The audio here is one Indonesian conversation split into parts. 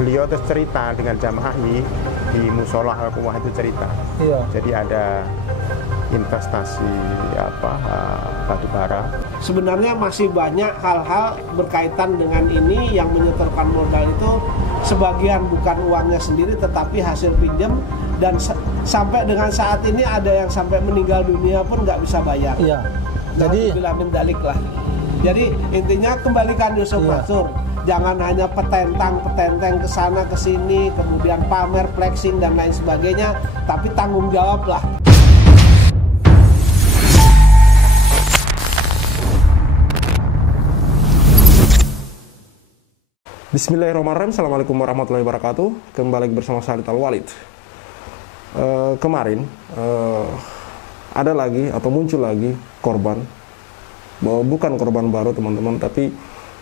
beliau terus cerita dengan jamaah di musola Al-Quwah itu cerita. Iya. Jadi ada investasi batu bara. Sebenarnya masih banyak hal-hal berkaitan dengan ini yang menyetorkan modal itu sebagian bukan uangnya sendiri tetapi hasil pinjam, dan sampai dengan saat ini ada yang sampai meninggal dunia pun nggak bisa bayar. Iya. Jadi bila mendalik lah. Jadi intinya kembalikan Yusuf Mansur. Jangan hanya petentang ke sana ke sini, kemudian pamer, flexing dan lain sebagainya, tapi tanggung jawab lah. Bismillahirrahmanirrahim. Assalamualaikum warahmatullahi wabarakatuh. Kembali bersama saya Al Walid. Kemarin ada lagi atau muncul lagi korban, bukan korban baru teman-teman, tapi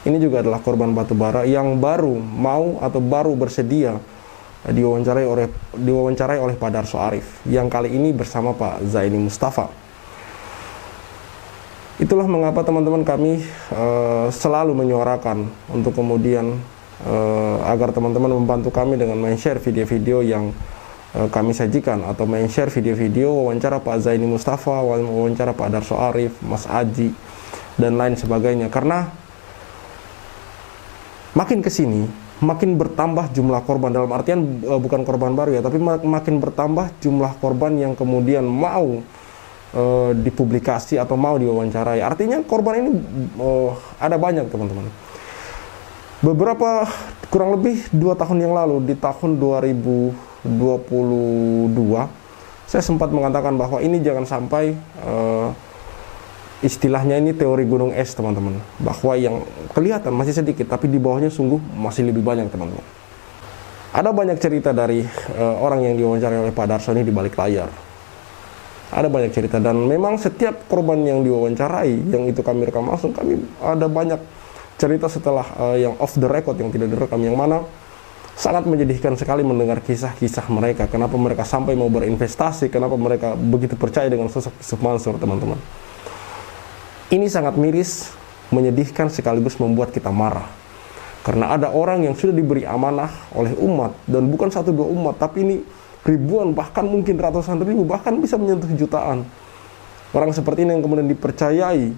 ini juga adalah korban batubara yang baru mau atau baru bersedia diwawancarai oleh Pak Darso Arif, yang kali ini bersama Pak Zaini Mustafa. Itulah mengapa teman-teman kami selalu menyuarakan untuk kemudian agar teman-teman membantu kami dengan men-share video-video yang kami sajikan, atau men-share video-video wawancara Pak Zaini Mustafa, wawancara Pak Darso Arif, Mas Aji, dan lain sebagainya. Karena makin kesini makin bertambah jumlah korban, dalam artian bukan korban baru ya, tapi makin bertambah jumlah korban yang kemudian mau dipublikasi atau mau diwawancarai. Artinya korban ini ada banyak teman-teman. Beberapa, kurang lebih 2 tahun yang lalu, di tahun 2022, saya sempat mengatakan bahwa ini jangan sampai istilahnya ini teori gunung es teman-teman, bahwa yang kelihatan masih sedikit tapi di bawahnya sungguh masih lebih banyak teman-teman. Ada banyak cerita dari orang yang diwawancarai oleh Pak Darso ini di balik layar. Ada banyak cerita, dan memang setiap korban yang diwawancarai, yang itu kami rekam langsung, kami ada banyak cerita setelah yang off the record, yang tidak direkam, yang mana sangat menyedihkan sekali mendengar kisah-kisah mereka. Kenapa mereka sampai mau berinvestasi, kenapa mereka begitu percaya dengan sosok Yusuf Mansur teman-teman. Ini sangat miris, menyedihkan, sekaligus membuat kita marah. Karena ada orang yang sudah diberi amanah oleh umat, dan bukan 1-2 umat, tapi ini ribuan, bahkan mungkin ratusan ribu, bahkan bisa menyentuh jutaan. Orang seperti ini yang kemudian dipercayai,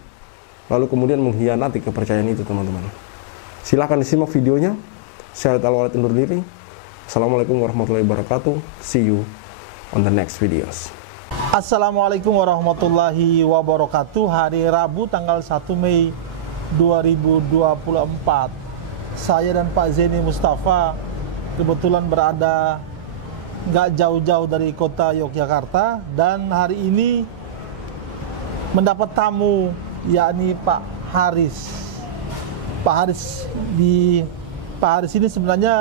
lalu kemudian mengkhianati kepercayaan itu teman-teman. Silahkan disimak videonya. Saya Al Walid undur diri. Assalamualaikum warahmatullahi wabarakatuh. See you on the next videos. Assalamualaikum warahmatullahi wabarakatuh. Hari Rabu tanggal 1 Mei 2024. Saya dan Pak Zaini Mustafa kebetulan berada nggak jauh-jauh dari kota Yogyakarta, dan hari ini mendapat tamu, yakni Pak Haris. Pak Haris ini sebenarnya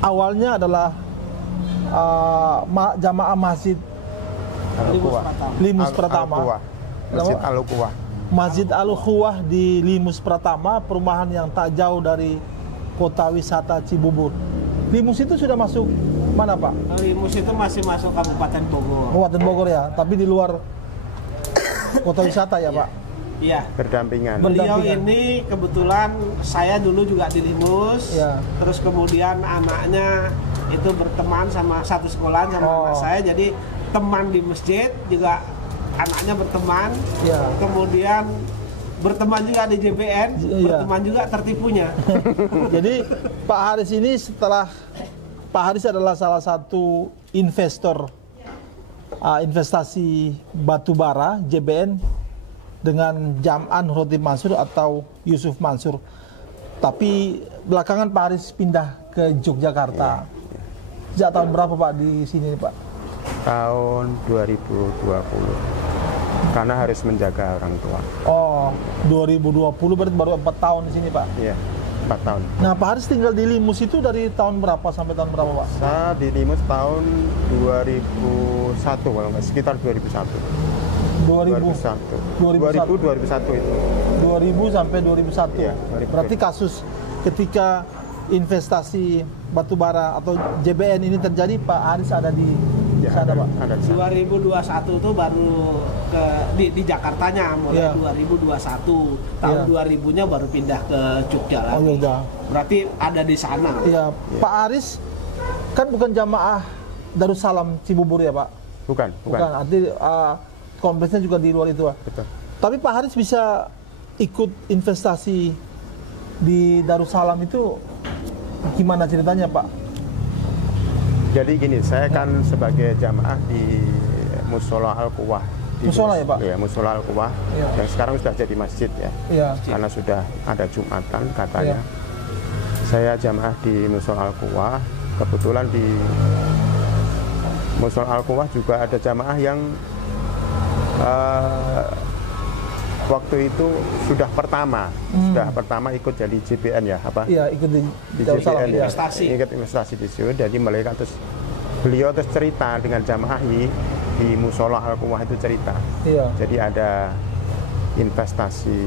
awalnya adalah jamaah Masjid Limus Pratama, Masjid Al-Quwah di Limus Pratama, perumahan yang tak jauh dari kota wisata Cibubur. Limus itu sudah masuk mana Pak? Limus itu masih masuk Kabupaten Bogor. Kabupaten Bogor ya, tapi di luar kota wisata ya Pak? Iya. Berdampingan. Beliau ini kebetulan saya dulu juga di Limus, ya. Terus kemudian anaknya itu berteman sama satu sekolah sama anak saya, jadi teman di masjid juga anaknya berteman, ya. Kemudian berteman juga di JBN, ya. Berteman juga tertipunya. Jadi Pak Haris ini Pak Haris adalah salah satu investor investasi batubara JBN dengan Jam'an Hoti Mansur atau Yusuf Mansur. Tapi belakangan Pak Haris pindah ke Yogyakarta. Sejak tahun berapa Pak di sini Pak? Tahun 2020. Karena harus menjaga orang tua. Oh, 2020 berarti baru 4 tahun di sini Pak? Iya, 4 tahun. Nah, Pak Haris tinggal di Limus itu dari tahun berapa sampai tahun berapa Pak? Saya di Limus tahun 2001, kalau nggak, sekitar 2001. 2001 itu. 2000 sampai 2001. Iya, berarti kasus ketika investasi batubara atau JBN ini terjadi, Pak Haris ada di Ya, sana, Pak? ada di sana. 2021 tuh baru di Jakartanya mulai 2021. Tahun 2000-nya baru pindah ke Jogja Oh lagi. ya. Berarti ada di sana. Iya, Pak Aris kan bukan jamaah Darussalam Cibubur ya, Pak? Bukan. Arti kompleksnya juga di luar itu, Pak. Betul. Tapi Pak Haris bisa ikut investasi di Darussalam itu gimana ceritanya, Pak? Jadi gini, saya kan sebagai jamaah di Mushola Al-Quwah. Mushola ya, Pak? Iya, Mushola Al-Quwah. Iya. Yang sekarang sudah jadi masjid ya. Iya. Karena sudah ada Jumatan katanya. Iya. Saya jamaah di Mushola Al-Quwah. Kebetulan di Mushola Al-Quwah juga ada jamaah yang waktu itu sudah pertama ikut jadi JBN ya, apa? Iya, ikut di JBN Darussalam. ya, Investasi. ikut investasi di situ. Jadi beliau terus cerita dengan jamaah di Mushola Al-Quwah itu cerita. Iya. Jadi ada investasi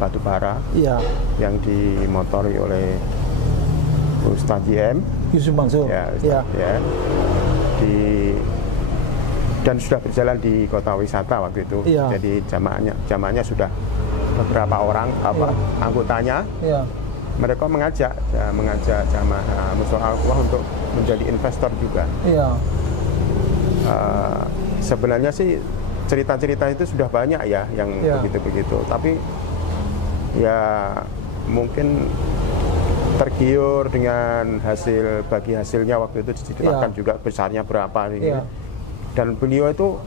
batu bara Iya. yang dimotori oleh Ustadz JM Yusuf Mansur. ya, Iya. Ustadz JM dan sudah berjalan di kota wisata waktu itu. Iya. Jadi jamaahnya sudah beberapa orang anggotanya. Iya. Mereka mengajak jamaah Mushola Al-Quwah untuk menjadi investor juga. Iya. Sebenarnya sih cerita-cerita itu sudah banyak ya yang Iya. begitu-begitu. Tapi ya mungkin tergiur dengan bagi hasilnya waktu itu diceritakan Iya. juga besarnya berapa ini. Iya. Dan beliau itu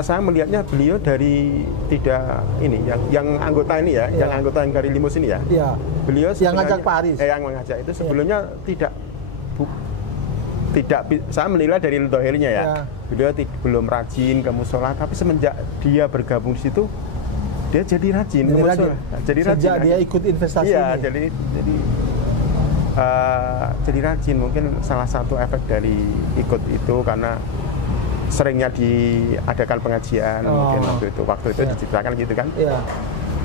saya melihatnya beliau dari tidak ini yang anggota ini ya, Iya. yang anggota yang dari Limus ini ya. Iya. Beliau Yang sebenarnya- ngajak Pak Aris. yang mengajak itu sebelumnya tidak saya menilai dari dohirnya ya. Iya. Beliau belum rajin ke musola, tapi semenjak dia bergabung di situ dia jadi rajin ke musola. Jadi rajin. Sejak dia ikut investasi Iya, ini. jadi rajin. Mungkin salah satu efek dari ikut itu karena seringnya diadakan pengajian mungkin waktu itu Iya. diceritakan gitu kan. Iya.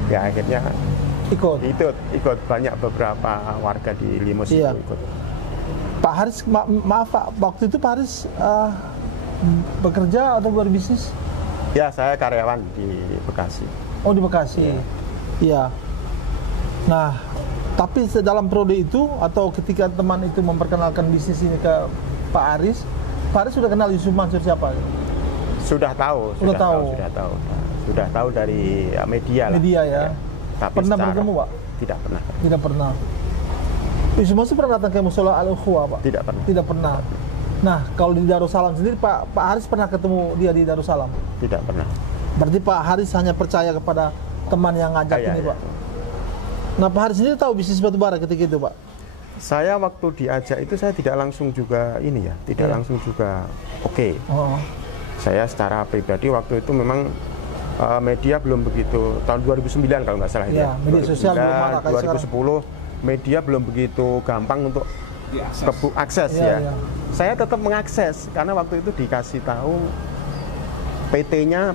Ya akhirnya Ikut. ikut banyak beberapa warga di Limus Iya. itu ikut. Pak Haris, maaf Pak, waktu itu Pak Haris bekerja atau berbisnis? Ya, saya karyawan di Bekasi. Oh, di Bekasi. Iya. Nah, tapi dalam periode itu atau ketika teman itu memperkenalkan bisnis ini ke Pak Haris sudah kenal Yusuf Mansur siapa? Sudah tahu. Sudah tahu dari media lah. Media ya. Tapi Pernah bertemu, Pak? Tidak pernah. Tidak pernah. Yusuf Mansur pernah datang ke Mushola Al-Quwah, Pak? Tidak pernah. Tidak pernah. Nah, kalau di Darussalam sendiri Pak Haris pernah ketemu dia di Darussalam? Tidak pernah. Berarti Pak Haris hanya percaya kepada teman yang ngajak ini, Pak? Nah, Pak Haris sendiri tahu bisnis batu bara ketika itu, Pak? Saya waktu diajak itu saya tidak langsung juga ini ya, tidak Iya. langsung juga oke. Oh. Saya secara pribadi waktu itu memang media belum begitu, tahun 2009 kalau nggak salah itu. Iya, media sosial belum ada kayak 2010 media belum begitu gampang untuk Diakses. akses Iya, ya. iya. Saya tetap mengakses karena waktu itu dikasih tahu PT-nya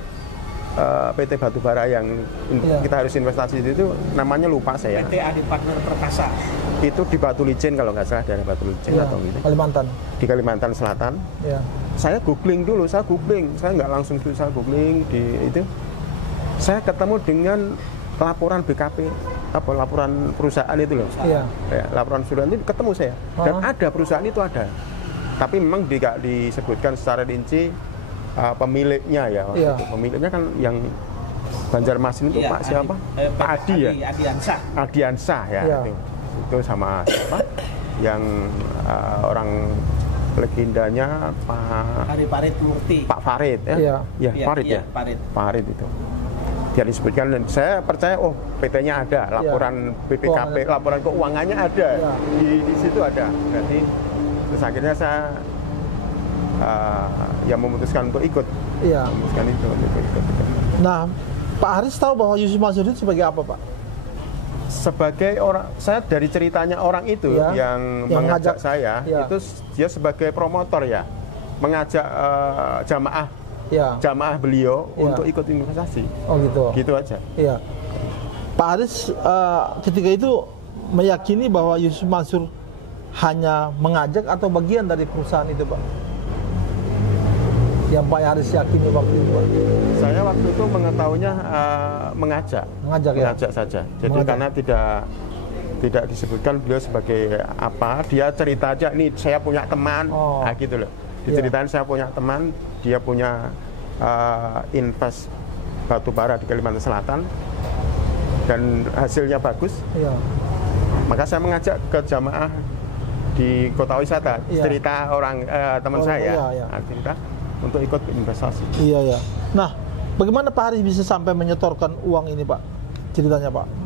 PT Batubara yang Iya. kita harus investasi itu namanya lupa saya. PT Adi Partner Perkasa. Itu di Batu Licin kalau nggak salah, daerah Batu Licin Iya, atau gitu. Kalimantan. Di Kalimantan Selatan. Iya. Saya googling dulu, saya nggak langsung dulu, saya googling di itu. Saya ketemu dengan laporan BKP, laporan perusahaan itu loh. Iya. Ya, laporan perusahaan itu ketemu saya dan ada perusahaan itu ada, tapi memang tidak disebutkan secara rinci pemiliknya ya. Iya. Pemiliknya kan yang Banjarmasin itu Iya, Pak siapa? Pak Adi ya. Adiansa. Adiansa ya. Iya. Itu sama siapa? Yang orang legendanya Hari Parit Murti. Pak Farid ya. Iya. Ya, Iya, Farid iya, ya. Farid. Farid itu. Dia disebutkan dan saya percaya PT-nya ada, laporan BPKP, laporan keuangannya ada. Iya. Di situ ada. Berarti terus akhirnya saya yang memutuskan untuk ikut. Iya. Memutuskan itu untuk ikut. Nah, Pak Haris tahu bahwa Yusuf Mansur itu sebagai apa, Pak? Sebagai orang, saya dari ceritanya orang itu Iya. yang ngajak mengajak saya, iya. itu dia sebagai promotor ya, mengajak jamaah beliau Iya. untuk ikut investasi. Oh gitu. Gitu aja. Iya. Pak Haris ketika itu meyakini bahwa Yusuf Mansur hanya mengajak atau bagian dari perusahaan itu Pak? Yang Pak Haris yakini waktu itu Pak? Saya waktu itu mengetahuinya mengajak saja. Jadi karena tidak disebutkan beliau sebagai apa, dia cerita aja, nih saya punya teman, nah gitu loh. Diceritain saya punya teman, dia punya invest batu bara di Kalimantan Selatan dan hasilnya bagus. Maka saya mengajak ke jamaah di kota wisata, cerita orang teman saya, cerita untuk ikut investasi. Iya. Nah, bagaimana Pak Haris bisa sampai menyetorkan uang ini Pak? Ceritanya Pak?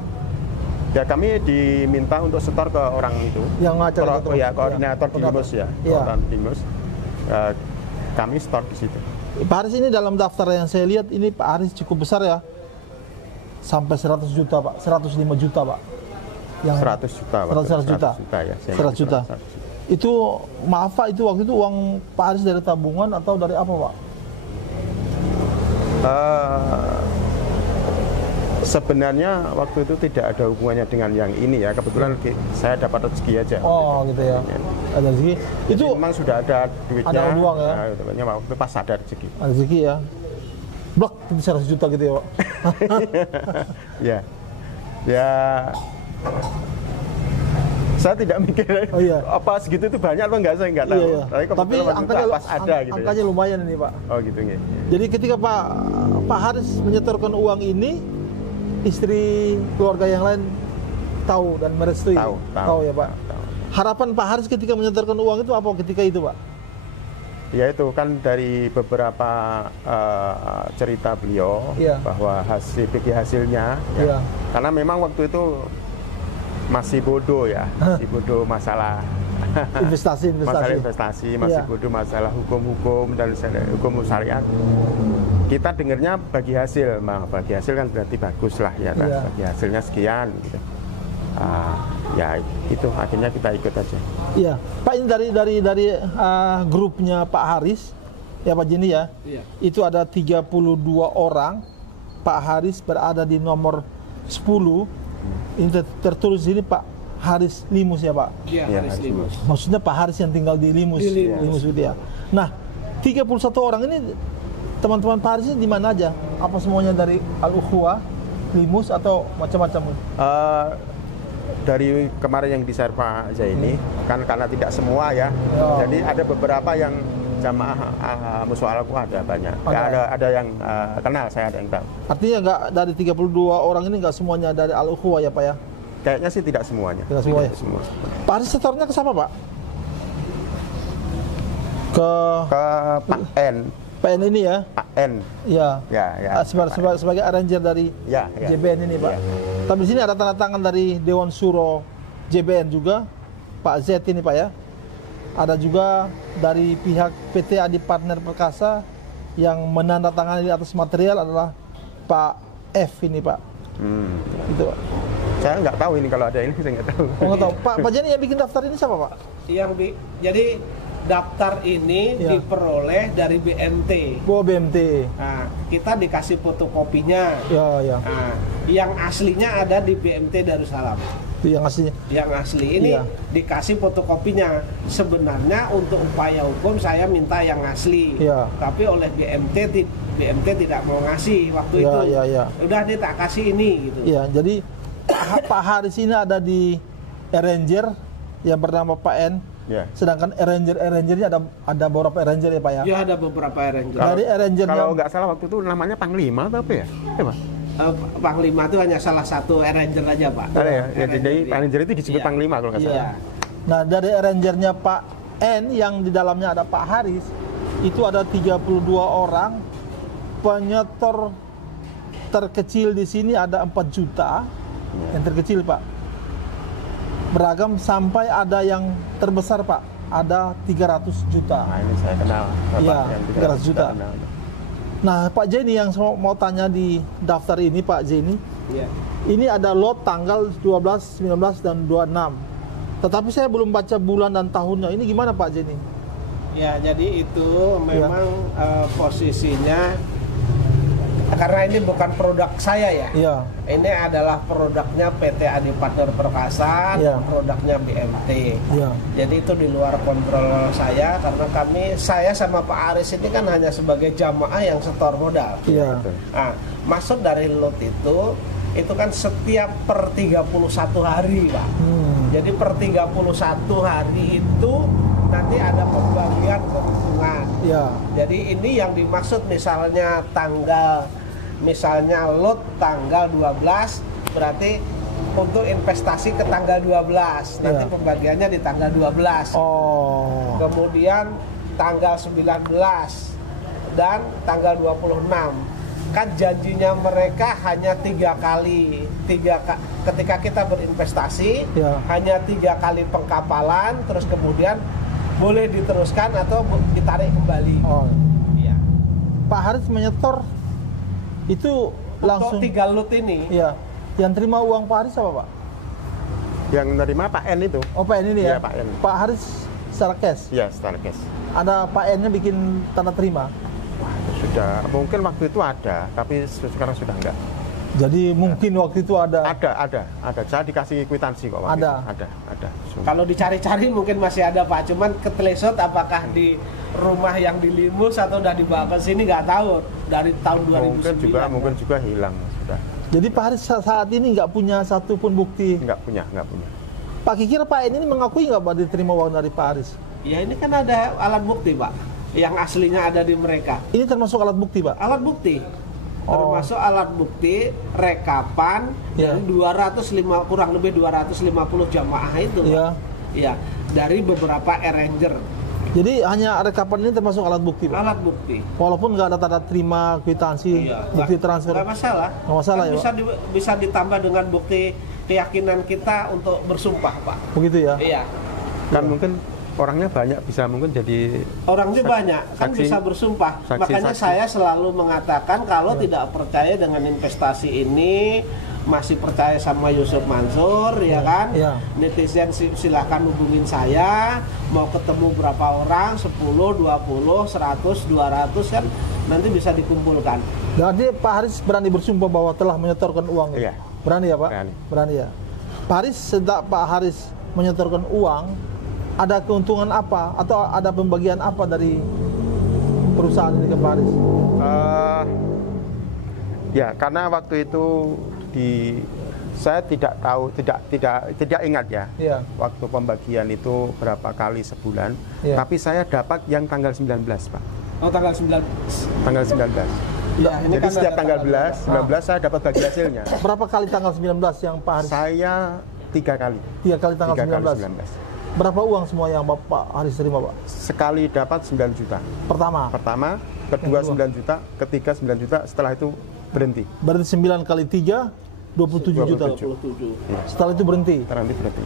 Ya kami diminta untuk setor ke orang itu. Yang ngajar itu. Ya, koordinator di Limus ya. Koordinator di Limus. Kami setor di situ. Pak Haris ini dalam daftar yang saya lihat ini Pak Haris cukup besar ya. Sampai 100 juta Pak, 105 juta Pak. Yang 100 juta. 100 juta. 100 juta ya. 100 juta. Itu maaf Pak, itu waktu itu uang Pak Haris dari tabungan atau dari apa Pak? Sebenarnya waktu itu tidak ada hubungannya dengan yang ini ya. Kebetulan saya dapat rezeki aja. Oh gitu ya. Ada rezeki. Itu memang sudah ada duitnya. Ada uang ya. Nah, waktu pas ada rezeki. Ada rezeki ya. Blok 100 juta gitu ya Pak. Ya. Saya tidak mikir apa segitu itu banyak atau enggak, saya enggak tahu. Tapi angkanya pas ada gitu. Angkanya lumayan ini Pak. Oh gitu ya. Jadi ketika Pak Haris menyetorkan uang ini, istri keluarga yang lain tahu dan merestui. Tahu ya Pak. Tahu. Harapan Pak Haris ketika menyetorkan uang itu apa ketika itu Pak? Ya itu kan dari beberapa cerita beliau bahwa hasilnya ya. Karena memang waktu itu masih bodoh ya, masih bodoh masalah investasi, masih bodoh masalah hukum dan hukum syariat. Kita dengarnya bagi hasil kan berarti bagus lah ya, bagi hasilnya sekian gitu. Ya itu akhirnya kita ikut aja. Iya, Pak, ini dari grupnya Pak Haris ya Pak Jenny ya. Itu ada 32 orang. Pak Haris berada di nomor 10. Ini tertulis ini Pak Haris Limus ya Pak? Iya, Haris Limus. Maksudnya Pak Haris yang tinggal di Limus. Limus itu ya. Nah, 31 orang ini teman-teman Pak Haris ini di mana aja? Apa semuanya dari Al-Ukhuwah, Limus atau macam-macam? Dari kemarin yang di share Pak Zaini kan karena tidak semua ya. Jadi ada beberapa yang jamaah Musuh Al-Ukhuwah ada banyak. Ada yang kenal, saya ada yang tahu. Artinya enggak dari 32 orang ini enggak semuanya dari Al-Ukhuwah ya Pak ya? Kayaknya sih tidak semuanya. Tidak semuanya. Semua. Pak Haris setornya ke siapa Pak? Ke Pak N. Pak N ini ya? Pak N. Iya. Ya. Sebagai arranger dari JBN ini Pak. Tapi di sini ada tanda tangan dari Dewan Syuro JBN juga, Pak Z ini Pak ya. Ada juga dari pihak PT Adi Partner Perkasa yang menandatangani di atas material adalah Pak F ini Pak. Itu Pak. Saya nggak tahu ini, kalau ada ini saya nggak tahu. Oh, nggak tahu. Pak Jenny yang bikin daftar ini siapa Pak? Jadi daftar ini diperoleh dari BMT. Oh, BMT. Nah, kita dikasih fotokopinya. Ya. Nah, yang aslinya ada di BMT Darussalam. Itu yang aslinya. Yang asli ini dikasih fotokopinya. Sebenarnya untuk upaya hukum saya minta yang asli. Tapi oleh BMT tidak mau ngasih waktu itu. Udah dia tak kasih ini gitu. Iya, jadi Pak Haris ini ada di arranger yang bernama Pak N. Sedangkan arrangernya ada beberapa arranger ya Pak ya? Ya, ada beberapa arranger. Dari arrangernya, kalau nggak salah waktu itu namanya Panglima atau apa ya? Pak? Panglima itu hanya salah satu arranger aja Pak. Jadi arranger itu disebut Panglima kalau nggak salah. Nah, dari arrangernya Pak N yang di dalamnya ada Pak Haris, itu ada 32 orang. Penyetor terkecil di sini ada 4 juta. Yang terkecil Pak. Beragam sampai ada yang terbesar Pak, ada 300 juta. Nah, ini saya kenal. Iya, 300 juta. Nah, Pak Jenny yang mau tanya di daftar ini Pak Jenny, ini ada lot tanggal 12, 19, dan 26. Tetapi saya belum baca bulan dan tahunnya. Ini gimana Pak Jenny? Ya, jadi itu memang posisinya karena ini bukan produk saya ya. Iya. Ini adalah produknya PT Adi Partner Perkasa, Iya. produknya BMT. Iya. Jadi itu di luar kontrol saya karena saya sama Pak Aris ini kan hanya sebagai jamaah yang setor modal. Iya. Nah, maksud dari lot itu kan setiap per 31 hari, Pak. Jadi per 31 hari itu nanti ada pembagian keuntungan. Iya. Jadi ini yang dimaksud misalnya lot tanggal 12 berarti untuk investasi ke tanggal 12. Nanti Iya. pembagiannya di tanggal 12. Oh. Kemudian tanggal 19 dan tanggal 26. Kan janjinya mereka hanya 3 kali. Ketika kita berinvestasi Ya. hanya 3 kali pengkapalan, terus kemudian boleh diteruskan atau ditarik kembali. Oh. Iya. Pak Haris menyetor itu langsung. Untuk 3 lot ini. Iya. Yang terima uang Pak Haris apa, Pak? Yang menerima Pak N itu. Oh, Pak N ini ya? Iya, Pak N. Pak Haris secara cash. Iya, secara cash. Ada Pak N-nya bikin tanda terima. Sudah, mungkin waktu itu ada, tapi sekarang sudah enggak. Jadi mungkin waktu itu ada. Ada. Saya dikasih kwitansi kok waktu Ada. itu. Ada. Kalau dicari-cari mungkin masih ada, Pak. Cuman ketelesot apakah di rumah yang di Limus atau udah dibawa ke sini nggak tahu dari tahun 2009. Mungkin juga hilang sudah. Jadi Pak Haris saat ini nggak punya satupun bukti. Nggak punya. Pak Kikir, Pak N ini mengakui nggak Pak diterima uang dari Pak Haris? Ya ini kan ada alat bukti, Pak. Yang aslinya ada di mereka. Ini termasuk alat bukti, Pak? Alat bukti. Termasuk alat bukti rekapan Ya. dari kurang lebih 250 jamaah itu. Iya. Iya, dari beberapa arranger. Jadi hanya rekapan ini termasuk alat bukti, Pak? Alat bukti. Walaupun nggak ada tanda terima, kwitansi, bukti transfer. Nggak masalah. Nggak masalah Kan ya, bisa ditambah dengan bukti keyakinan kita untuk bersumpah, Pak. Begitu ya? Iya. Kan mungkin orangnya banyak, bisa mungkin jadi Orangnya banyak, kan saksi- bisa bersumpah. saksi- Makanya saksi. saya selalu mengatakan kalau tidak percaya dengan investasi ini, masih percaya sama Yusuf Mansur, ya kan? Iya. Netizen silahkan hubungin saya, mau ketemu berapa orang, 10, 20, 100, 200 kan nanti bisa dikumpulkan. Jadi Pak Haris berani bersumpah bahwa telah menyetorkan uang? Iya. Berani ya, Pak? Berani. Ya. Pak Haris, sejak Pak Haris menyetorkan uang, ada keuntungan apa atau ada pembagian apa dari perusahaan ini ke Pak Haris? Ya, karena waktu itu saya tidak tahu, tidak ingat ya. Iya. Waktu pembagian itu berapa kali sebulan. Iya. Tapi saya dapat yang tanggal 19, Pak. Oh, tanggal 9. Tanggal 19. Ya, ini Jadi kan setiap ada tanggal 19 saya dapat bagi hasilnya. Berapa kali tanggal 19 yang Pak Haris? Saya 3 kali. 3 kali tanggal 3 kali 19. Berapa uang semua yang Bapak Haris terima, Pak? Sekali dapat 9 juta. Pertama. Kedua 9 juta, ketiga 9 juta, setelah itu berhenti. Berarti 9 kali 3, 27 juta. 27. Setelah itu berhenti. Nanti berhenti.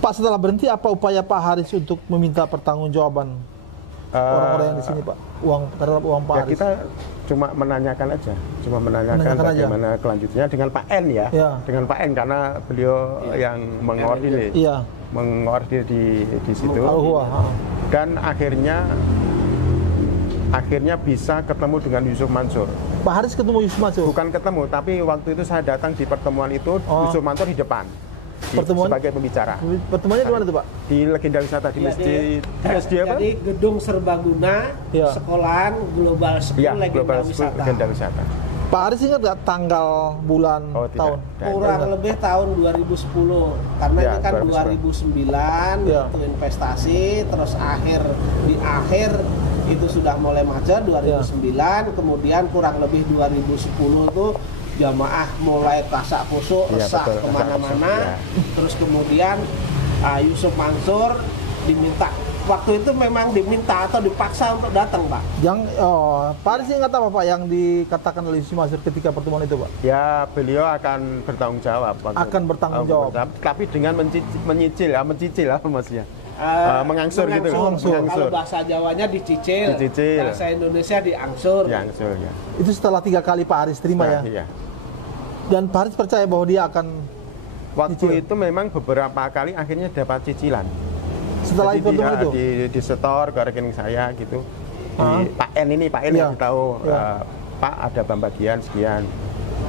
Pak, setelah berhenti apa upaya Pak Haris untuk meminta pertanggungjawaban orang-orang yang di sini, Pak? Terhadap uang Pak Ya Haris? kita cuma menanyakan aja, bagaimana kelanjutannya dengan Pak N ya. Ya. Dengan Pak N karena beliau yang mengordinir. Iya. Mengordinir di situ. Dan akhirnya bisa ketemu dengan Yusuf Mansur. Pak Haris ketemu Yusuf Mansur? Bukan ketemu, tapi waktu itu saya datang di pertemuan itu, Yusuf Mansur di depan. Pertemuan? Sebagai pembicara. Pertemuannya di mana tuh, Pak? Di Legenda Wisata, di masjid. Masjid apa? Jadi gedung serbaguna, Ya. sekolahan Global School Ya, Legenda Global School Wisata. Legenda Wisata. Pak Haris ingat nggak tanggal, bulan, tahun? Kurang lebih tahun 2010 karena Ya, ini kan 2009 Ya. itu investasi, terus di akhir itu sudah mulai macet 2009, kemudian kurang lebih 2010 itu jamaah mulai kasak kusuk, Ya, resah betul, kemana-mana, kasak kusuk, terus kemudian Yusuf Mansur diminta, waktu itu memang diminta atau dipaksa untuk datang, Pak. Pak Haris ingat apa, Pak, yang dikatakan oleh Yusuf Mansur ketika pertemuan itu, Pak? Ya, beliau akan bertanggung jawab. Akan bertanggung jawab. Tapi dengan menyicil apa maksudnya? Mengangsur gitu. Kalau bahasa Jawanya dicicil. Bahasa Indonesia diangsur. Diangsur, ya. Itu setelah 3 kali Pak Haris terima ya? Iya. Dan Pak Haris percaya bahwa dia akan Waktu cicil? itu memang beberapa kali akhirnya dapat cicilan. Setelah Jadi pertemuan itu? di setor ke rekening saya gitu. Ah. Pak N Iya. yang tahu Iya. Pak ada pembagian sekian.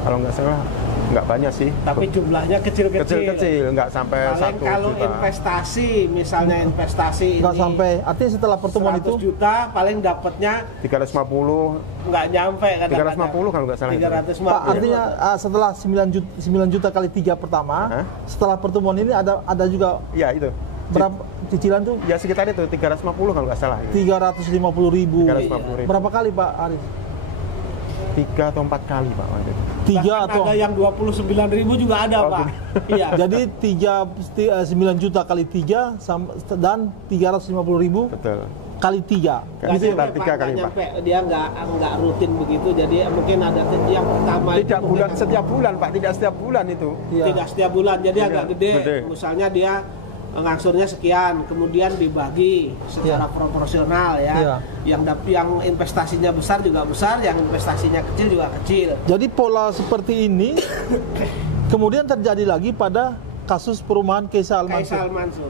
Kalau nggak salah nggak banyak sih. Tapi jumlahnya kecil-kecil. Kecil-kecil, nggak sampai paling 1 kalau juta. investasi, misalnya investasi Nggak ini sampai, artinya setelah pertemuan 100 itu juta paling dapatnya 350, nggak nyampe kadang-kadang. 350 kalau nggak salah. 350. Pak, artinya setelah 9 juta kali 3 pertama, setelah pertemuan ini ada juga Iya itu. berapa cicilan tuh? Ya sekitar itu 350 kalau nggak salah. 350.000. 350.000. Berapa kali Pak Aris? 3 atau 4 kali Pak waktu itu. 3 atau ada yang 29.000 juga ada Pak. Iya. Jadi 9 juta kali 3 dan 350.000 Betul. kali 3. Kan Gitu sekitar ya, 3 Pak, kali nggak Pak. nyampe. Dia nggak rutin begitu, jadi mungkin ada yang pertama itu Tidak bulan mungkin setiap bulan Pak, tidak setiap bulan itu. Iya. tidak setiap bulan, jadi Tidak, agak gede. Misalnya dia ngangsurnya sekian, kemudian dibagi secara proporsional ya. Iya. Yang investasinya besar juga besar, yang investasinya kecil juga kecil. Jadi pola seperti ini kemudian terjadi lagi pada kasus perumahan Kaisal Kaisal Mansur. Mansur.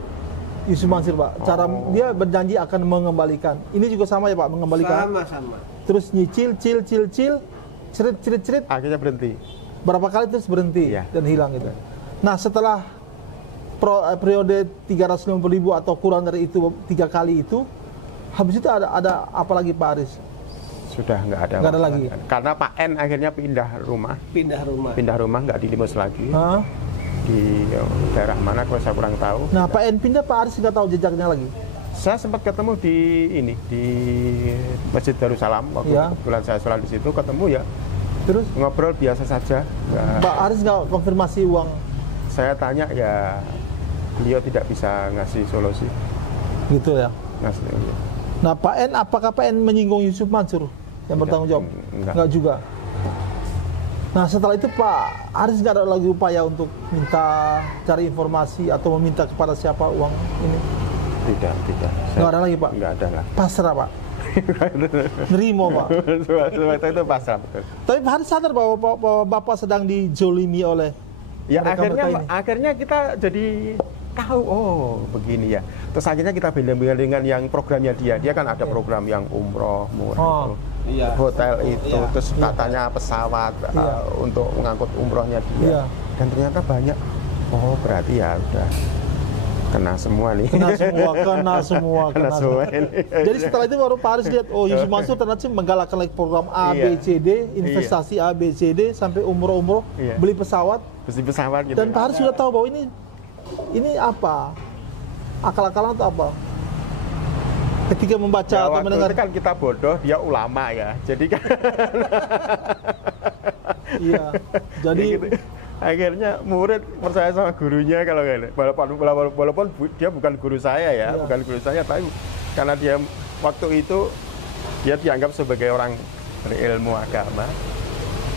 Yusuf Mansur Pak. Cara dia berjanji akan mengembalikan. Ini juga sama ya Pak, mengembalikan. Sama-sama. Terus nyicil, cerit. Akhirnya berhenti. Berapa kali terus berhenti Iya. dan hilang gitu. Nah setelah periode 350.000 atau kurang dari itu 3 kali itu, habis itu ada apa lagi Pak Aris? Sudah nggak ada. Nggak ada lagi. Karena Pak N akhirnya pindah rumah nggak di Limus lagi. Hah? Di daerah mana kalau saya kurang tahu. Nah Pak N pindah, Pak Aris nggak tahu jejaknya lagi. Saya sempat ketemu di Masjid Darussalam waktu Ya. kebetulan saya sholat di situ, ketemu ya. Terus Ngobrol biasa saja. Pak Aris nggak konfirmasi uang? Saya tanya ya, beliau tidak bisa ngasih solusi. Gitu ya. Iya. Nah Pak N, apakah Pak N menyinggung Yusuf Mansur yang Tidak, bertanggung jawab? enggak. juga. Nah setelah itu Pak Aris nggak ada lagi upaya untuk minta cari informasi atau meminta kepada siapa uang ini? Tidak. Nggak ada lagi Pak? Nggak ada lah. Pasrah Pak? Nerimo Pak? Waktu itu pasrah betul. Tapi Pak Aris sadar bahwa Bapak sedang dijolimi oleh Ya mereka-mereka ini? akhirnya kita jadi tahu, oh begini ya. Terus akhirnya kita banding-banding dengan yang programnya dia kan ada program yang umroh, murah, Iya. hotel itu, Iya. terus katanya pesawat untuk mengangkut umrohnya dia. Iya. Dan ternyata banyak. Oh berarti ya udah kena semua nih. Kena semua. ini. Jadi setelah itu baru Pak Aris lihat, oh Yusuf Mansur ternyata menggalakkan lagi program A, B, C, D, investasi A, B, C, D, sampai umroh, beli pesawat. Beli pesawat gitu. Dan Pak Aris sudah tahu bahwa ini apa? Akal-akalan atau apa? Ketika membaca Ya, atau waktu mendengar. itu kan kita bodoh, dia ulama ya. Jadi kan Iya. Jadi ya gitu. Akhirnya murid percaya sama gurunya kalau kayak walaupun dia bukan guru saya ya, bukan guru saya, tapi karena dia waktu itu dia dianggap sebagai orang berilmu agama.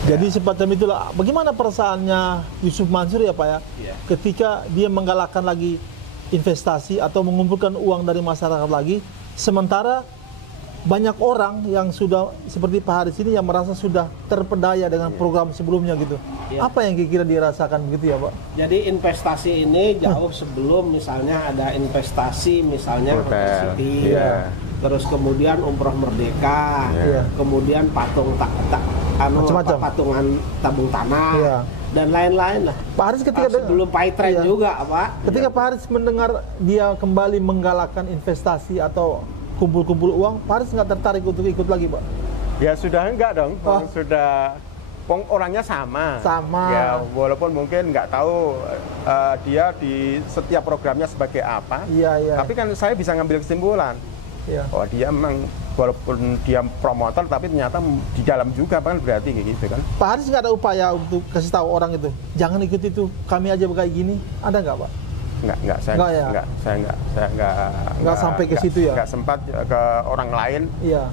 Jadi semacam itulah. Bagaimana perasaannya Yusuf Mansur ya Pak ya? Ketika dia menggalakkan lagi investasi atau mengumpulkan uang dari masyarakat lagi, sementara banyak orang yang sudah seperti Pak Haris ini yang merasa sudah terpedaya dengan program sebelumnya gitu. Apa yang kira-kira dirasakan begitu ya Pak? Jadi investasi ini jauh sebelum misalnya ada investasi misalnya Hotel, City, terus kemudian umroh merdeka, kemudian Macam-macam. patungan tabung tanah dan lain-lain lah. Pak Haris ketika sebelum Paytrade juga Pak. Ketika Pak Haris mendengar dia kembali menggalakkan investasi atau kumpul-kumpul uang, Pak Haris nggak tertarik untuk ikut lagi Pak? Ya sudah enggak dong, sudah orangnya sama. Ya walaupun mungkin nggak tahu dia di setiap programnya sebagai apa. Tapi kan saya bisa ngambil kesimpulan. Oh dia memang walaupun dia promotor tapi ternyata di dalam juga kan berarti kayak gitu kan. Pak Haris nggak ada upaya untuk kasih tahu orang itu, jangan ikut itu, kami aja kayak gini, ada nggak Pak? Enggak, saya enggak sampai ke situ ya. Enggak sempat ke orang lain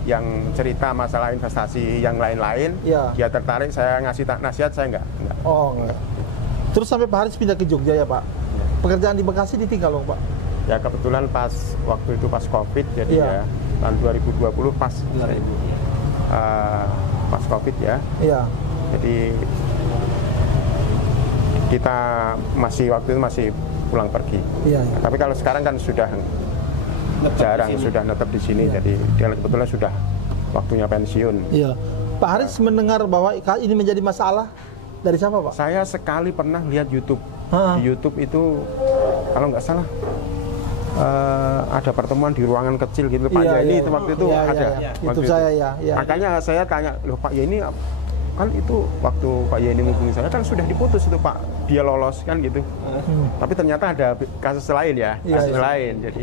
yang cerita masalah investasi yang lain-lain. Dia tertarik, saya ngasih nasihat, saya enggak. Oh, enggak. Terus sampai Pak Haris pindah ke Jogja ya Pak? Pekerjaan di Bekasi ditinggal loh Pak? Ya kebetulan pas waktu itu pas Covid, jadi ya tahun 2020 pas pas Covid ya. Jadi kita waktu itu masih pulang pergi. Tapi kalau sekarang kan sudah jarang, sudah netep di sini. Jadi dia kebetulan sudah waktunya pensiun. Pak Haris mendengar bahwa ini menjadi masalah dari siapa, Pak? Saya sekali pernah lihat YouTube. Di YouTube itu kalau nggak salah ada pertemuan di ruangan kecil gitu, Pak Yaini itu waktu itu ada. YouTube saya ya. Makanya saya tanya, loh Pak Yaini kan itu waktu Pak Yaini menghubungi saya kan sudah diputus itu Pak, dia lolos kan gitu. Tapi ternyata ada kasus lain ya, kasus lain. Jadi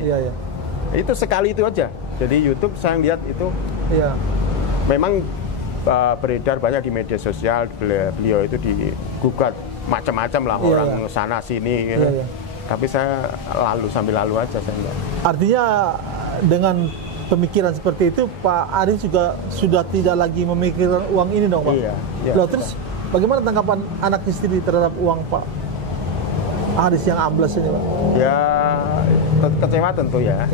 itu sekali itu aja. Jadi YouTube saya lihat itu memang beredar banyak di media sosial, beliau itu digugat macam-macam lah orang sana sini. Tapi saya sambil lalu aja saya enggak. Artinya dengan pemikiran seperti itu Pak Haris juga sudah tidak lagi memikirkan uang ini dong Pak? Iya. Loh, terus bagaimana tanggapan anak istri terhadap uang Pak Haris yang ambles ini Pak? Ya kecewa tentu ya.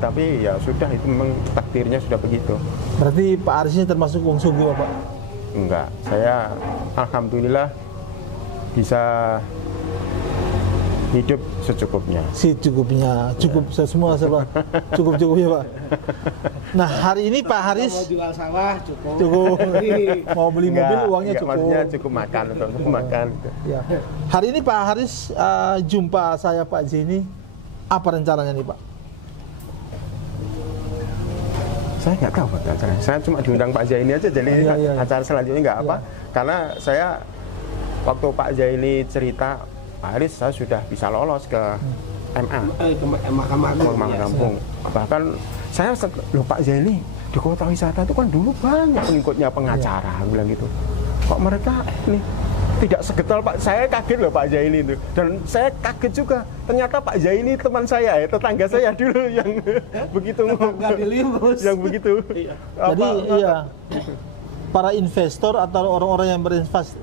Tapi ya sudah, itu memang takdirnya sudah begitu. Berarti Pak Haris ini termasuk uang sugih Pak? Enggak, saya alhamdulillah bisa hidup secukupnya. Cukup semua Pak. Cukup-cukupnya Pak. Nah, hari ini Pak Haris mau jual sawah cukup. Mau beli mobil uangnya cukup. Maksudnya cukup makan untuk makan. Ya. Hari ini Pak Haris jumpa saya Pak Zaini, apa rencananya nih Pak? Saya nggak tahu Pak acara. Saya cuma diundang Pak Zaini aja, jadi acara selanjutnya nggak apa. Karena saya waktu Pak Zaini cerita, Pak Haris saya sudah bisa lolos ke MA, ke Mahkamah Agung. Bahkan saya loh Pak Zaini di kota wisata itu kan dulu banyak pengikutnya pengacara, bilang gitu. Kok mereka nih tidak segetal Pak? Saya kaget loh Pak Zaini itu, dan saya kaget juga ternyata Pak Zaini teman saya ya, tetangga saya dulu yang begitu yang begitu. Jadi para investor atau orang-orang yang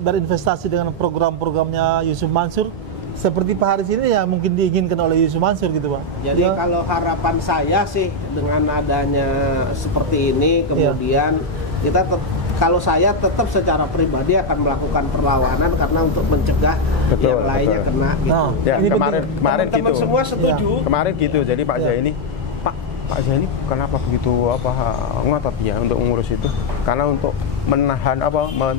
berinvestasi dengan program-programnya Yusuf Mansur seperti Pak Haris ini ya mungkin diinginkan oleh Yusuf Mansur gitu Pak. Jadi kalau harapan saya sih dengan adanya seperti ini, kemudian kita kalau saya tetap secara pribadi akan melakukan perlawanan karena untuk mencegah yang lainnya kena gitu. Ini kemarin teman-teman gitu. semua setuju. Kemarin gitu. Jadi Pak Zaini, Pak Zaini kenapa begitu ngotot ya untuk mengurus itu? Karena untuk menahan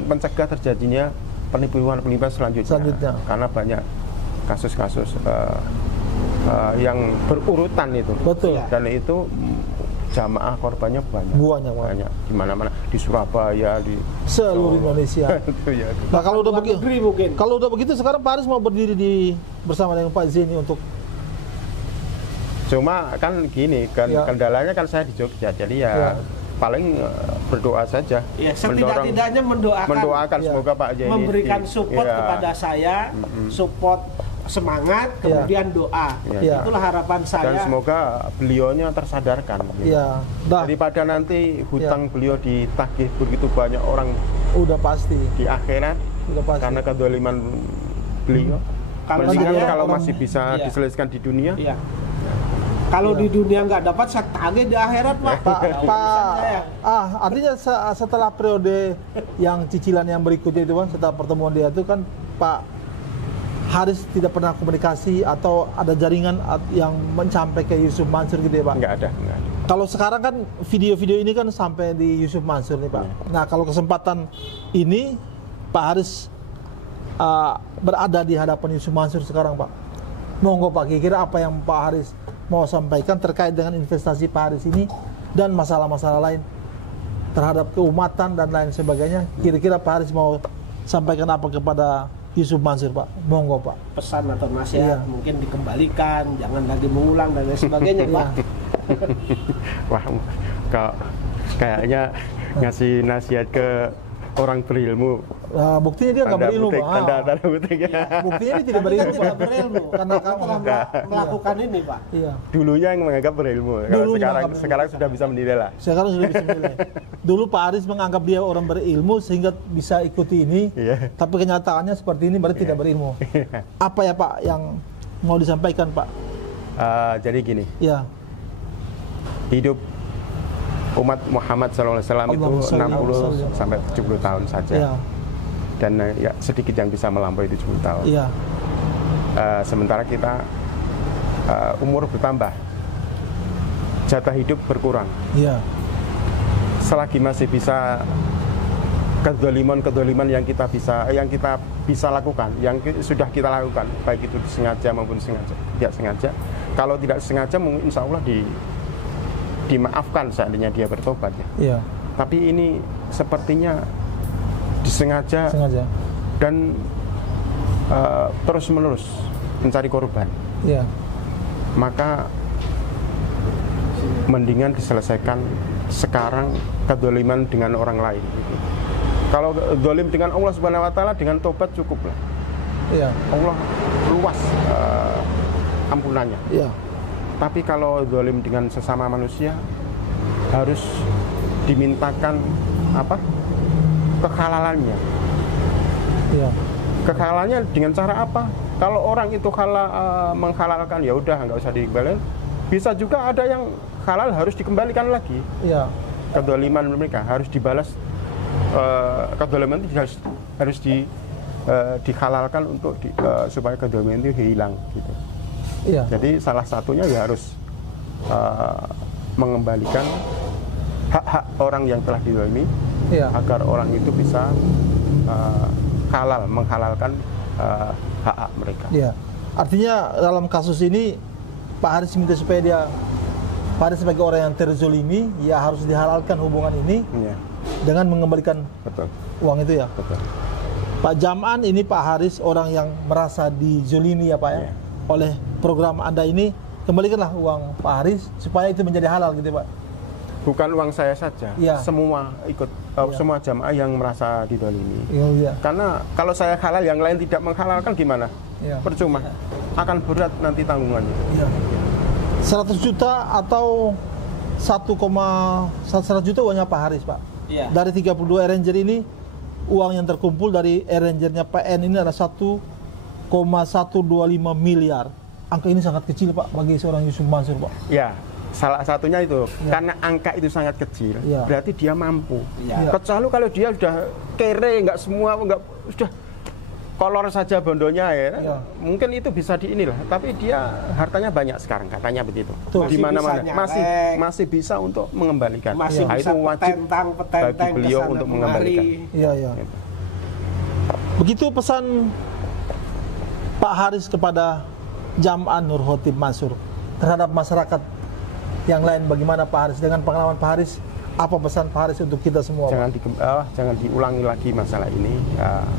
mencegah terjadinya penipuan selanjutnya. Karena banyak kasus-kasus yang berurutan itu. Betul. Dan itu jamaah korbannya banyak di mana-mana, di Surabaya, di seluruh Indonesia. Nah, kalau udah begitu sekarang Pak Haris mau berdiri bersama dengan Pak Zaini untuk cuma kan gini kan kendalanya kan saya di Jogja, jadi paling berdoa saja. Ya, setidak-tidaknya mendoakan semoga Pak Zaini memberikan support kepada saya, support semangat, kemudian doa. Itulah harapan saya. Dan semoga beliaunya tersadarkan. Daripada nanti hutang beliau ditagih begitu banyak orang. Udah pasti. Di akhirat. Karena kedoliman beliau. Kalau masih bisa diselesaikan di dunia. Kalau di dunia nggak dapat, saya tagih di akhirat Pak. Artinya setelah periode yang cicilan yang berikutnya itu Pak, setelah pertemuan dia itu kan Pak Haris tidak pernah komunikasi atau ada jaringan yang mencapai ke Yusuf Mansur gitu ya Pak? Nggak ada. Kalau sekarang kan video-video ini kan sampai di Yusuf Mansur nih Pak. Nah kalau kesempatan ini Pak Haris berada di hadapan Yusuf Mansur sekarang Pak, monggo Pak, kira-kira apa yang Pak Haris mau sampaikan terkait dengan investasi Pak Haris ini dan masalah-masalah lain terhadap keumatan dan lain sebagainya, kira-kira Pak Haris mau sampaikan apa kepada Yusuf Mansur Pak? Monggo Pak. Pesan atau nasihat mungkin dikembalikan, jangan lagi mengulang dan lain sebagainya Pak. Wah, kayaknya ngasih nasihat ke orang berilmu. Nah, buktinya dia nggak berilmu Pak. Tanda butiknya. Buktinya dia tidak berilmu. Tidak berilmu karena kamu telah melakukan ini Pak. Dulunya yang menganggap berilmu. Sekarang sudah bisa menilai lah. Sekarang sudah bisa menilai. Dulu Pak Haris menganggap dia orang berilmu sehingga bisa ikuti ini. Tapi kenyataannya seperti ini berarti tidak berilmu. Apa ya Pak yang mau disampaikan Pak? Jadi gini. Hidup umat Muhammad SAW itu 60 sampai 70 tahun saja. Dan sedikit yang bisa melampaui 70 tahun. Sementara kita umur bertambah, jatah hidup berkurang. Selagi masih bisa kedoliman yang kita bisa lakukan, yang sudah kita lakukan, baik itu disengaja maupun tidak sengaja. Kalau tidak sengaja, mungkin insya Allah dimaafkan seandainya dia bertobat ya. Iya. Tapi ini sepertinya disengaja dan terus menerus mencari korban. Iya. Maka mendingan diselesaikan sekarang kedoliman dengan orang lain. Kalau dolim dengan Allah Subhanahu Wa Taala dengan tobat cukup lah. Iya. Allah luas ampunannya. Iya. Tapi kalau dolim dengan sesama manusia harus dimintakan kehalalannya. Iya. Kehalalannya dengan cara apa? Kalau orang itu menghalalkan ya udah nggak usah dikembalikan. Bisa juga ada yang halal harus dikembalikan lagi. Iya. Kedoliman mereka harus dibalas. Kedoliman itu harus dihalalkan untuk supaya kedoliman itu hilang gitu. Iya. Jadi salah satunya ya harus mengembalikan hak-hak orang yang telah didolimi, agar orang itu bisa menghalalkan hak-hak mereka. Iya. Artinya dalam kasus ini Pak Haris minta supaya Pak Haris sebagai orang yang terzolimi ya harus dihalalkan hubungan ini dengan mengembalikan uang itu ya. Betul. Pak Jam'an ini Pak Haris orang yang merasa dizolimi ya Pak ya oleh program Anda ini, kembalikanlah uang Pak Haris supaya itu menjadi halal gitu Pak. Bukan uang saya saja, semua semua jamaah yang merasa didolimi. Karena kalau saya halal, yang lain tidak menghalalkan gimana? Percuma, akan berat nanti tanggungannya. 100 juta atau 100 juta uangnya Pak Haris Pak. Dari 32 arranger ini, uang yang terkumpul dari arrangernya PN ini adalah 1,125 miliar. Angka ini sangat kecil Pak bagi seorang Yusuf Mansur Pak. Ya. Salah satunya itu, karena angka itu sangat kecil, berarti dia mampu. Kecuali kalau dia sudah kere, nggak sudah kolor saja bondonya ya, mungkin itu bisa diinilah. Tapi dia hartanya banyak sekarang, katanya begitu. Di mana-mana masih bisa untuk mengembalikan. Masih bisa itu wajib bagi beliau untuk mengembalikan. Begitu pesan Pak Haris kepada Jam'an Nur Khotib Mansur terhadap masyarakat yang lain. Bagaimana Pak Haris dengan pengalaman Pak Haris? Apa pesan Pak Haris untuk kita semua? Jangan diulangi lagi masalah ini.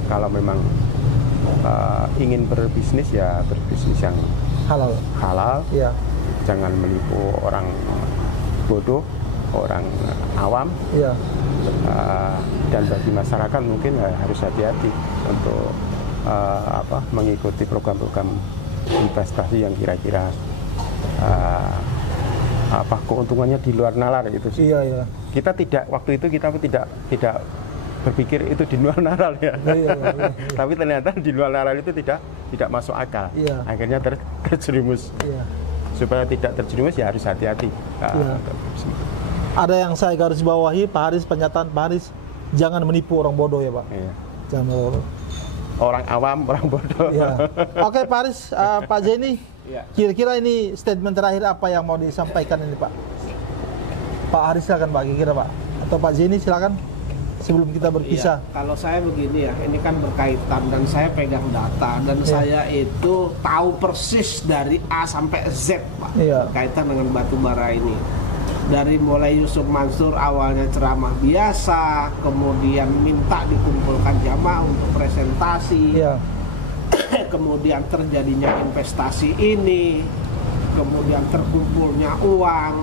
Kalau memang ingin berbisnis ya berbisnis yang halal. Jangan menipu orang bodoh, orang awam. Dan bagi masyarakat mungkin harus hati-hati untuk mengikuti program-program investasi yang kira-kira keuntungannya di luar nalar itu sih. Kita waktu itu kita tidak berpikir itu di luar nalar ya. Tapi ternyata di luar nalar itu tidak masuk akal. Akhirnya terjerumus. Supaya tidak terjerumus ya harus hati-hati. Ada yang saya garis bawahi Pak Haris, pernyataan Pak Haris, jangan menipu orang bodoh ya Pak. Jangan bodoh. Orang awam, orang bodoh. Oke Pak Haris, Pak Zeni, kira-kira ini statement terakhir apa yang mau disampaikan ini Pak? Pak Haris silakan Pak, kira-kira Pak. Atau Pak Zeni silakan sebelum kita berpisah. Kalau saya begini ya, ini kan berkaitan dan saya pegang data dan saya itu tahu persis dari A sampai Z Pak, berkaitan dengan batu bara ini. Dari mulai Yusuf Mansur awalnya ceramah biasa, kemudian minta dikumpulkan jamaah untuk presentasi, kemudian terjadinya investasi ini, kemudian terkumpulnya uang,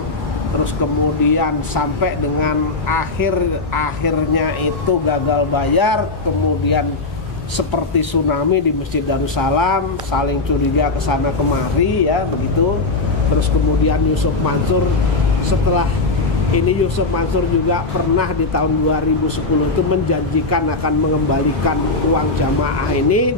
terus kemudian sampai dengan akhirnya itu gagal bayar, kemudian seperti tsunami di Masjid Darussalam, saling curiga ke sana kemari ya begitu. Terus kemudian Yusuf Mansur, setelah ini Yusuf Mansur juga pernah di tahun 2010 itu menjanjikan akan mengembalikan uang jamaah ini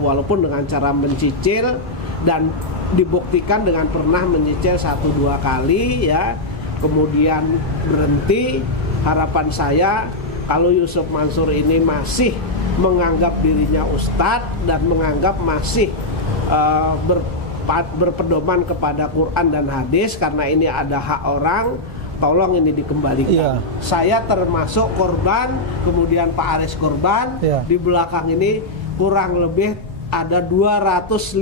walaupun dengan cara mencicil, dan dibuktikan dengan pernah menyicil 1-2 kali ya, kemudian berhenti. Harapan saya kalau Yusuf Mansur ini masih menganggap dirinya ustadz dan menganggap masih berpedoman kepada Quran dan hadis, karena ini ada hak orang, tolong ini dikembalikan. Iya. Saya termasuk korban, kemudian Pak Aris korban. Iya. Di belakang ini kurang lebih ada 250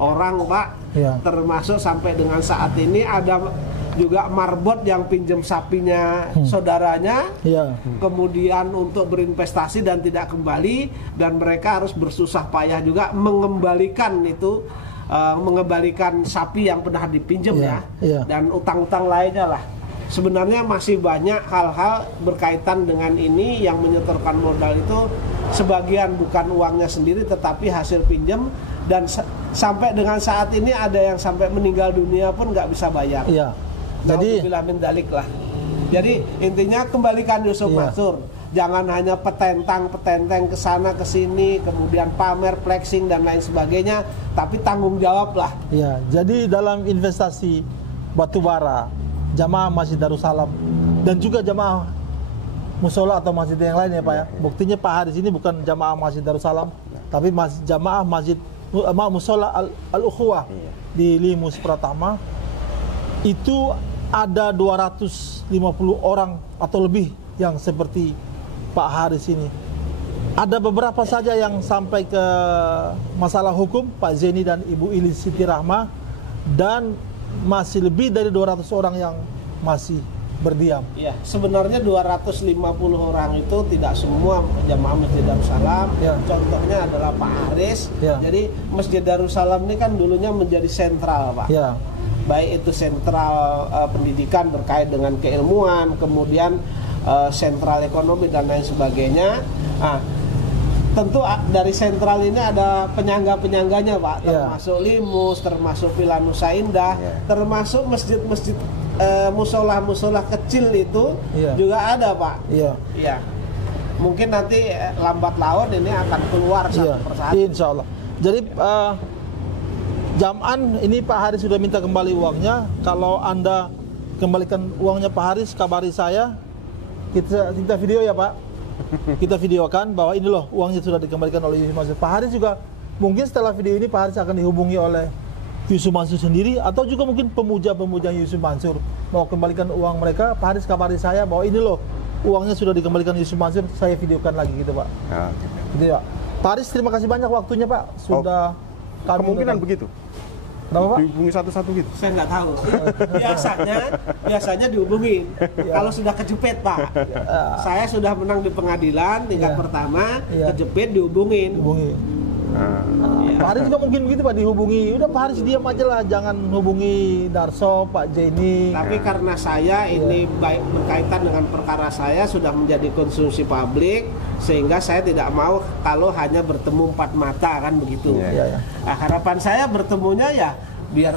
orang, Pak. Iya. Termasuk sampai dengan saat ini ada juga marbot yang pinjam sapinya saudaranya. Iya. Kemudian untuk berinvestasi dan tidak kembali, dan mereka harus bersusah payah juga mengembalikan itu, mengembalikan sapi yang pernah dipinjam Iya. dan utang-utang lainnya lah. Sebenarnya masih banyak hal-hal berkaitan dengan ini yang menyetorkan modal itu sebagian bukan uangnya sendiri tetapi hasil pinjam, dan sampai dengan saat ini ada yang sampai meninggal dunia pun nggak bisa bayar. Iya. Jadi Mendalik lah. Jadi intinya kembalikan Yusuf Mansur. Jangan hanya petentang ke sana ke sini, kemudian pamer, flexing dan lain sebagainya, tapi tanggung jawab lah. ya, jadi dalam investasi batubara, jamaah Masjid Darussalam dan juga jamaah musola atau masjid yang lain ya Pak ya. Buktinya Pak Haris ini bukan jamaah Masjid Darussalam, tapi jamaah Masjid Musola Al-Ukhuwah di Limus Pratama. Itu ada 250 orang atau lebih yang seperti Pak Haris ini. Ada beberapa saja yang sampai ke masalah hukum, Pak Zeni dan Ibu Ilis Siti Rahma, dan masih lebih dari 200 orang yang masih berdiam. Iya, sebenarnya 250 orang itu tidak semua jamaah Masjid Darussalam. Ya. Contohnya adalah Pak Haris. Ya. Jadi Masjid Darussalam ini kan dulunya menjadi sentral, Pak. Ya. Baik itu sentral pendidikan berkait dengan keilmuan, kemudian sentral ekonomi dan lain sebagainya. Tentu dari sentral ini ada penyangga-penyangganya, Pak, termasuk Limus, termasuk Villa Nusa Indah, termasuk masjid-masjid musola-musola kecil itu juga ada, Pak. Iya. Mungkin nanti lambat laun ini akan keluar satu persatu. Insya Allah. Jadi Jam'an ini Pak Haris sudah minta kembali uangnya. Kalau Anda kembalikan uangnya Pak Haris, kabari saya. Kita video ya Pak. Kita videokan bahwa ini loh uangnya sudah dikembalikan oleh Yusuf Mansur. Pak Haris juga mungkin setelah video ini Pak Haris akan dihubungi oleh Yusuf Mansur sendiri, atau juga mungkin pemuja-pemuja Yusuf Mansur mau kembalikan uang mereka. Pak Haris kabari saya bahwa ini loh uangnya sudah dikembalikan Yusuf Mansur. Saya videokan lagi gitu Pak. Gitu ya. Pak Haris, terima kasih banyak waktunya Pak. Sudah kemungkinan begitu. Kenapa, Pak? Dihubungi satu-satu gitu? Saya nggak tahu. Biasanya dihubungin. Kalau sudah kejepit, Pak. Saya sudah menang di pengadilan tingkat pertama, kejepit dihubungin. Pak Haris juga mungkin begitu Pak, dihubungi. Udah Pak Haris diam aja lah, jangan hubungi Darso, Pak Jenny. Tapi karena saya ini baik berkaitan dengan perkara saya sudah menjadi konsumsi publik, sehingga saya tidak mau kalau hanya bertemu empat mata kan begitu. Nah, harapan saya bertemunya ya biar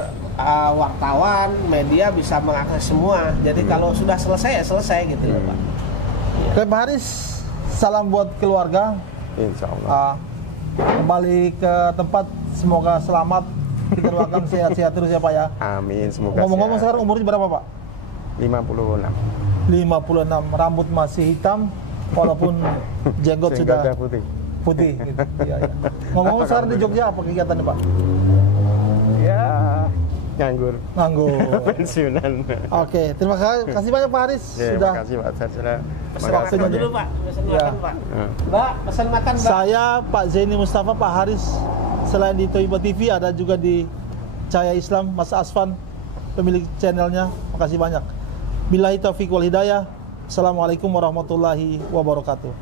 wartawan, media bisa mengakses semua. Jadi kalau sudah selesai ya selesai gitu loh Pak. Oke Pak Haris, salam buat keluarga. Insya Allah. Kembali ke tempat, semoga selamat. Kita doakan sehat-sehat terus ya Pak ya. Amin, semoga Ngomong-ngomong sekarang umurnya berapa Pak? 56. 56, rambut masih hitam walaupun jenggot sudah putih gitu. Ngomong-ngomong sekarang di Jogja apa kegiatannya Pak? Ya, nganggur. Pensiunan. Oke, terima kasih banyak Pak Haris. Terima kasih Pak. Saya sudah Pesan dulu Pak, pesan makan Pak. Mbak, pesan makan Mbak. Saya Pak Zaini Mustafa, Pak Haris. Selain di Toiba TV ada juga di Cahaya Islam, Mas Asfan, pemilik channelnya. Makasih banyak. Billahi taufiq wal hidayah. Assalamualaikum warahmatullahi wabarakatuh.